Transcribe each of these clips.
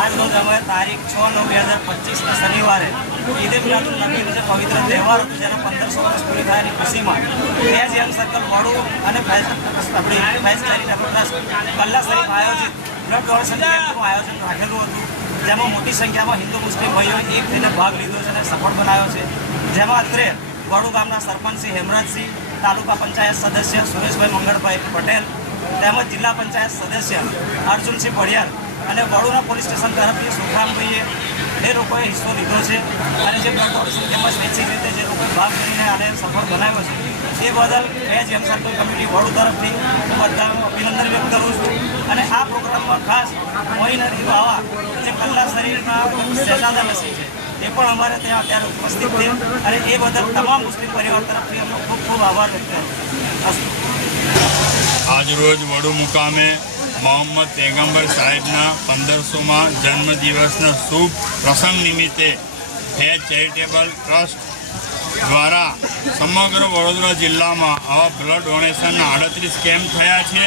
આજ રોજ અમે તારીખ 6/9/2025 શનિવારે ઈદે મિલાદુલ નબી જે પવિત્ર તહેવાર હતો જેના 1500 વર્ષ પૂરી થયાની ખુશીમાં ફેઝ યંગ સર્કલ વડુ અને ફેઝ ચેરિટેબલ ટ્રસ્ટ કલ્લા શરીફ આયોજિત બ્લડ ડોનેશન કેમ્પનું આયોજન રાખેલું હતું, જેમાં મોટી સંખ્યામાં હિન્દુ મુસ્લિમ ભાઈઓએ એક થઈને ભાગ લીધો છે અને સફળ બનાવ્યો છે। જેમાં અત્રે વડુ ગામના સરપંચ શ્રી હેમરાજસિંહ, તાલુકા પંચાયત સદસ્ય સુરેશભાઈ મંગળભાઈ પટેલ તેમજ જિલ્લા પંચાયત સદસ્ય અર્જુનસિંહ પડિયાર અને વડુના પોલીસ સ્ટેશન તરફથી સુખરામભાઈએ એ લોકોએ હિસ્સો લીધો છે અને જે બ્લડ ડોનેશન કેમ્પ સ્વૈચ્છિક રીતે જે લોકોએ ભાગ લઈને આને સફળ બનાવ્યો છે એ બદલ ફેઝ યંગ સર્કલ કમિટી વડુ તરફથી હું બધાનું અભિનંદન વ્યક્ત કરું છું। અને આ પ્રોગ્રામમાં ખાસ મોઈન અલી બાવા જે કલ્લા શરીરના શહેજાદા નસીબ છે એ પણ અમારે ત્યાં અત્યારે ઉપસ્થિત છે અને એ બદલ તમામ મુસ્લિમ પરિવાર તરફથી અમને ખૂબ ખૂબ આભાર વ્યક્ત કરું છું। આજરોજ વડુ મુકામે મોહમ્મદ પૈગંબર સાહેબના 1500માં જન્મદિવસના શુભ પ્રસંગ નિમિત્તે ફેઝ ચેરિટેબલ ટ્રસ્ટ દ્વારા સમગ્ર વડોદરા જિલ્લામાં આવા બ્લડ ડોનેશનના 38 કેમ્પ થયા છે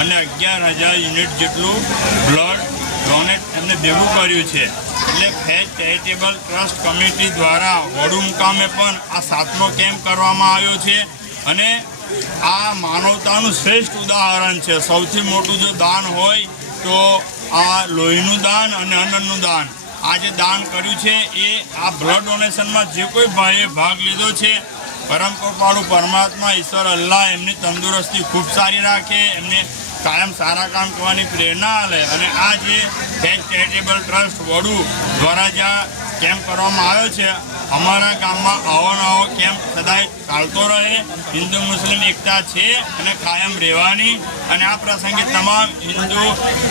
અને 11,000 યુનિટ જેટલું બ્લડ ડોનેટ એમને ભેગું કર્યું છે। એટલે ફેઝ ચેરિટેબલ ટ્રસ્ટ કમિટી દ્વારા વડુ મુકામે પણ આ 7મો કેમ્પ કરવામાં આવ્યો છે અને આ માનવતાનું શ્રેષ્ઠ ઉદાહરણ છે। સૌથી મોટું જો દાન હોય તો આ લોહીનું દાન અને અન્નનું દાન। આ જે દાન કર્યું છે એ આ બ્લડ ડોનેશનમાં જે કોઈ ભાઈએ ભાગ લીધો છે, પરમ કૃપાળુ પરમાત્મા ઈશ્વર અલ્લાહ એમની તંદુરસ્તી ખૂબ સારી રાખે, એમને કાયમ સારા કામ કરવાની પ્રેરણા આપે। અને આ જે ફેઝ ચેરિટેબલ ટ્રસ્ટ વડુ દ્વારા જ્યાં કેમ્પ કરવામાં આવ્યો છે, અમારા ગામમાં આવો નવો કેમ્પ સદાય ચાલતો રહે। હિન્દુ મુસ્લિમ એકતા છે અને કાયમ રહેવાની। અને આ પ્રસંગે તમામ હિન્દુ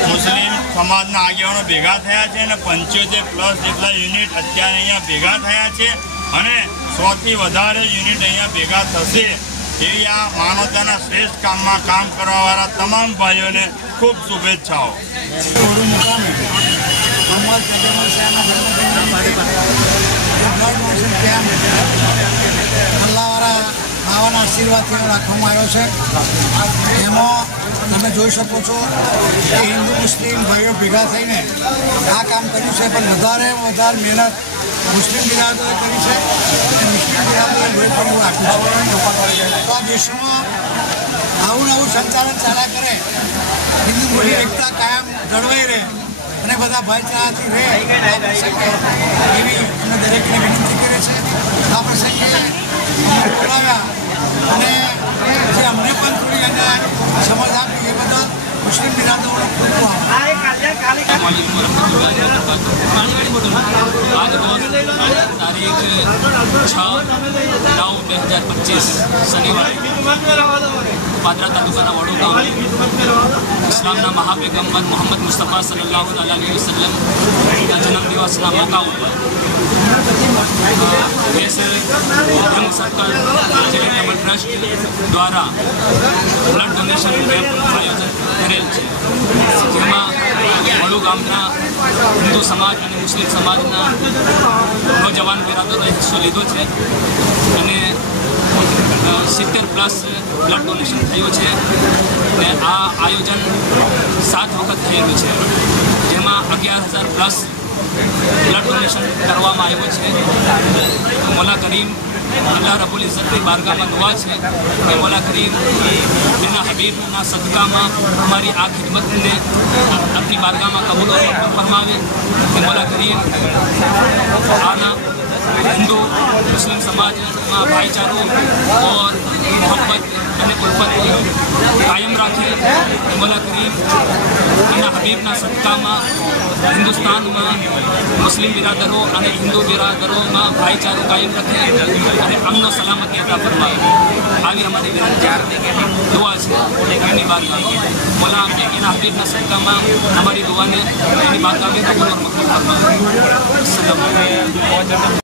મુસ્લિમ સમાજના આગેવાનો ભેગા થયા છે અને 75+ જેટલા યુનિટ અત્યારે અહીંયા ભેગા થયા છે અને 100થી વધારે યુનિટ અહીંયા ભેગા થશે એવી આ માનવતાના શ્રેષ્ઠ કામમાં કામ કરવાવાળા તમામ ભાઈઓને ખૂબ શુભેચ્છાઓ। બાવાના આશીર્વાદથી રાખવામાં આવ્યો છે। એમાં તમે જોઈ શકો છો કે હિન્દુ મુસ્લિમ ભાઈઓ ભેગા થઈને આ કામ કર્યું છે, પણ વધારે મહેનત મુસ્લિમ બિરાદરોએ કરી છે અને મુસ્લિમ બિરાદરોએ લોહી પણ આપ્યું છે। તો આ દેશમાં આવું સંચાલન ચાલ્યા કરે, હિન્દુ મુસ્લિમ એકતા કાયમ જળવાઈ રહે અને બધા ભાઈચારાથી રહે એવી અમે દરેકને વિનંતી કરે છે। આ પ્રસંગે બોલાવ્યા અને જે અમને પણ થોડી એને સમજ આપી એ બદલ મુસ્લિમ બિરાદરોનો ખૂબ आज रोज तारीख 6/9/2025 शनिवार पादरा तालुका वडू गाम इस्लामना महापैगंबर मोहम्मद मुस्तफ़ा सल्लल्लाहु अलैहि वसल्लम जन्मदिवसના મોકા ઉપર phase young circle charitable trust દ્વારા બ્લડ ડોનેશન કેમ્પનું આયોજન કરેલ છે, જેમાં વડુ ગામના હિન્દુ સમાજ અને મુસ્લિમ સમાજના નોજવાન બિરાદરોએ હિસ્સો લીધો છે અને 70+ બ્લડ ડોનેશન થયું છે અને આ આયોજન 7 વખત થયેલું છે, જેમાં 11,000+ બ્લડ ડોનેશન કરવામાં આવ્યું છે। મોલા કરીમ અલ્લાહ રબ્બુલ ઇઝ્ઝતની બારગાહમાં દુઆ છે કે મોલા કરીમ તેના હબીબના સદકામાં અમારી આ ખિદમતને આપની બારગાહમાં કબૂલ ફરમાવે કે મોલા કરીમ આના हिंदू मुस्लिम समाज में भाईचारो और मोहब्बत અને ઉલ્ફત કાયમ રાખી। મોલા કરીમ એના હબીબના સદકામાં હિન્દુસ્તાનમાં મુસ્લિમ બિરાદરો અને હિન્દુ બિરાદરોમાં ભાઈચારો કાયમ રાખે અને અમનો સલામતી અતા ફરમાવે, આવી અમારી વિનંતી દુઆ છે એની બારગાહ મોલા અમને એના હબીબના સદકામાં અમારી દુઆને એની બારગાહ કબૂલ और मकबूल फरमावे।